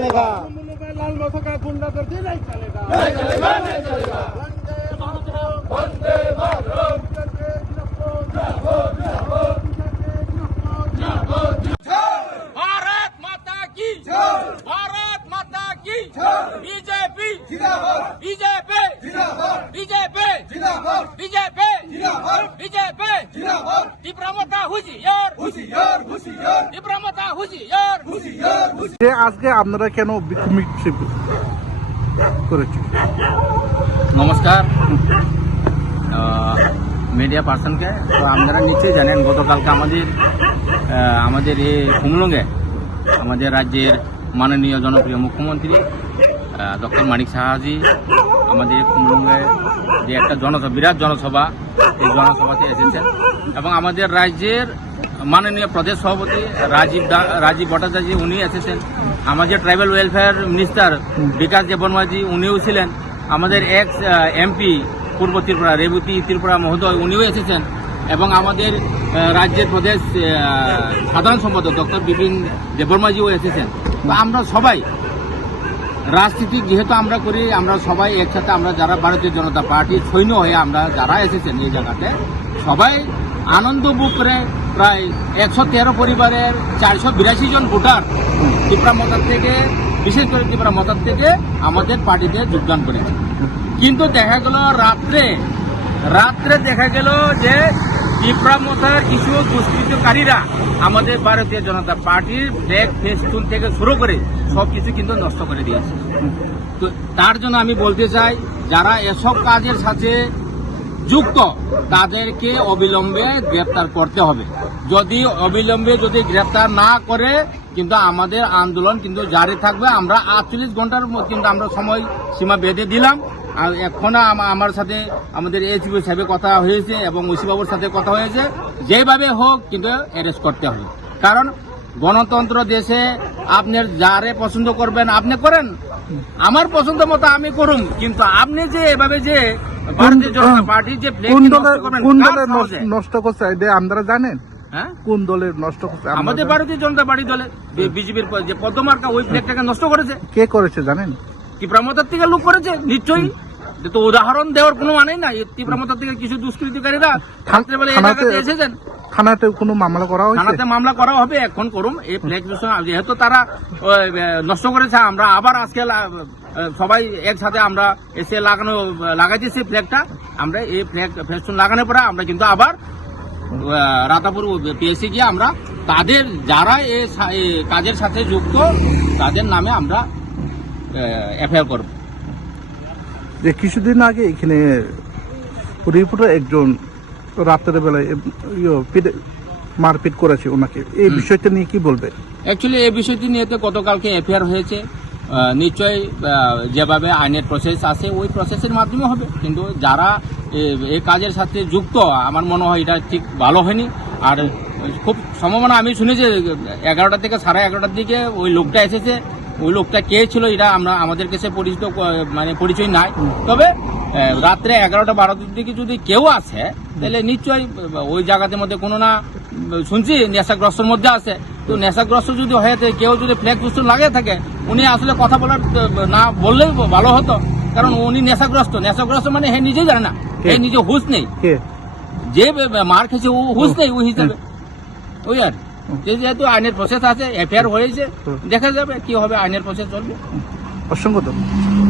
चलेगा। लाल मौसम का गुंडागर्दी नहीं चलेगा। वंदे मातरम। भारत माता की भारत माता की BJP BJP BJP BJP BJP তীব্রমতা হুঁশিয়ার তীব্রমতা হুঁশিয়ার। আজকে আপনারা কেন বিক্ষোভ মিছিল করেছেন? নমস্কার মিডিয়া পার্সনকে। তো আপনারা নিশ্চয়ই জানেন গতকালকে আমাদের এই কুমলুঙ্গে আমাদের রাজ্যের মাননীয় জনপ্রিয় মুখ্যমন্ত্রী ডক্টর মানিক সাহাজি আমাদের কুমলুঙ্গে যে একটা বিরাট জনসভা, এই জনসভাতে এসেছেন এবং আমাদের রাজ্যের মাননীয় প্রদেশ সভাপতি রাজীব ভট্টাচার্য উনি এসেছেন, আমাদের ট্রাইবাল ওয়েলফেয়ার মিনিস্টার বিকাশ দেববর্মাজি উনিও ছিলেন, আমাদের এক্স এমপি পূর্ব ত্রিপুরা রেবতী ত্রিপুরা মহোদয় উনিও এসেছেন এবং আমাদের রাজ্যের প্রদেশ সাধারণ সম্পাদক ডক্টর বিপিন দেববর্মাজিও এসেছেন। তো আমরা সবাই রাজনীতি যেহেতু আমরা করি, আমরা সবাই একসাথে, আমরা যারা ভারতীয় জনতা পার্টির সৈন্য হয়ে আমরা যারা এসেছেন এই জায়গাতে সবাই আনন্দ বুক করে প্রায় 113 পরিবারের 482 জন ভোটার ত্রিপুরা মতার থেকে, বিশেষ করে ত্রিপুরা মতার থেকে আমাদের পার্টিতে যোগদান করেছে। কিন্তু দেখা গেল রাত্রে দেখা গেল যে ত্রিপুরা মতার কিছু দুষ্কৃতকারীরা আমাদের ভারতীয় জনতা পার্টির ফ্ল্যাগ ফেস্টুন থেকে শুরু করে সবকিছু কিন্তু নষ্ট করে দিয়েছে। তো তার জন্য আমি বলতে চাই, যারা এসব কাজের সাথে যুক্ত তাদেরকে অবিলম্বে গ্রেপ্তার করতে হবে। যদি অবিলম্বে গ্রেপ্তার না করে কিন্তু আমাদের আন্দোলন কিন্তু জারি থাকবে। আমরা 48 ঘন্টার কিন্তু আমরা সময় সীমা বেঁধে দিলাম। আর এখন আমার সাথে আমাদের এসপি সাহেবের কথা হয়েছে এবং ওসি বাবুর সাথে কথা হয়েছে, যেভাবে হোক কিন্তু অ্যারেস্ট করতে হবে। কারণ গণতন্ত্র দেশে আপনার যারে পছন্দ করবেন আপনি করেন, আমার পছন্দ মতো আমি করুন, কিন্তু আপনি যে এভাবে যে ভারতীয় জনতা পার্টি যে নষ্ট করছে আপনারা জানেন? হ্যাঁ, কোন দলের নষ্ট করছে? আমাদের ভারতীয় জনতা পার্টি দলে বিজেপির যে পদ্মমার্কা ওই ফ্ল্যাগটাকে নষ্ট করেছে। কে করেছে জানেন? ত্রিপুরামতার থেকে লোক করেছে নিশ্চয়ই। তো উদাহরণ দেওয়ার কোনো মানেই নাই। ত্রিপুরামতার থেকে কিছু দুষ্কৃতিকারীরা রাত্রেবেলা এই জায়গাতে এসেছেন। থানাতে কোনো মামলা করা হয়েছে? থানাতে মামলা করা হবে, এখন করুন। এই ফ্ল্যাগ যেহেতু তারা নষ্ট করেছে, আমরা আবার আজকে সবাই একসাথে আমরা এসে লাগাইতেছি ফ্ল্যাগটা। আমরা এই ফ্ল্যাগ ফেস্টুন লাগানোর পরে আমরা কিন্তু আবার রাতাপুর পিএসসি গিয়ে আমরা তাদের যারা এই কাজের সাথে যুক্ত তাদের নামে আমরা এফআইআর করব। যে কিছুদিন আগে এখানে রিপোর্টার একজন রাতের বেলায় মারপিট করেছে ওনাকে, এই বিষয়টা নিয়ে কি বলবে? অ্যাকচুয়ালি এই বিষয়টি নিয়ে তো গতকালকে এফআইআর হয়েছে। নিশ্চয়ই যেভাবে আইনের প্রসেস আছে ওই প্রসেসের মাধ্যমে হবে, কিন্তু যারা এই কাজের সাথে যুক্ত আমার মনে হয় এটা ঠিক ভালো হয়নি। আর খুব সম্ভাবনা আমি শুনেছি 11টা থেকে 11:30টার দিকে ওই লোকটা এসেছে। ওই লোকটা কে ছিল এটা আমাদের কাছে পরিচয় নাই। তবে রাত্রে 11টা-12টার দিকে যদি কেউ আসে তাহলে নিশ্চয়ই ওই জায়গাতে মধ্যে কোনো না শুনছি নেশাগ্রস্তর মধ্যে আছে। তো নেশাগ্রস্ত যদি হয়ে থাকে, কেউ যদি ফ্ল্যাগ ফেস্টুন লাগিয়ে থাকে, উনি আসলে কথা বলার না বললেই ভালো হতো। কারণ উনি নেশাগ্রস্ত মানে হে নিজেই জানে না, হে নিজে হুঁশ নেই, যে মার খেয়েছে ও হুঁশ নেই ওই হিসাবে। ওই আর যেহেতু আইনের প্রসেস আছে, এফআইআর হয়েছে, দেখা যাবে কি হবে, আইনের প্রসেস চলবে। অসংখ্য ধন্যবাদ।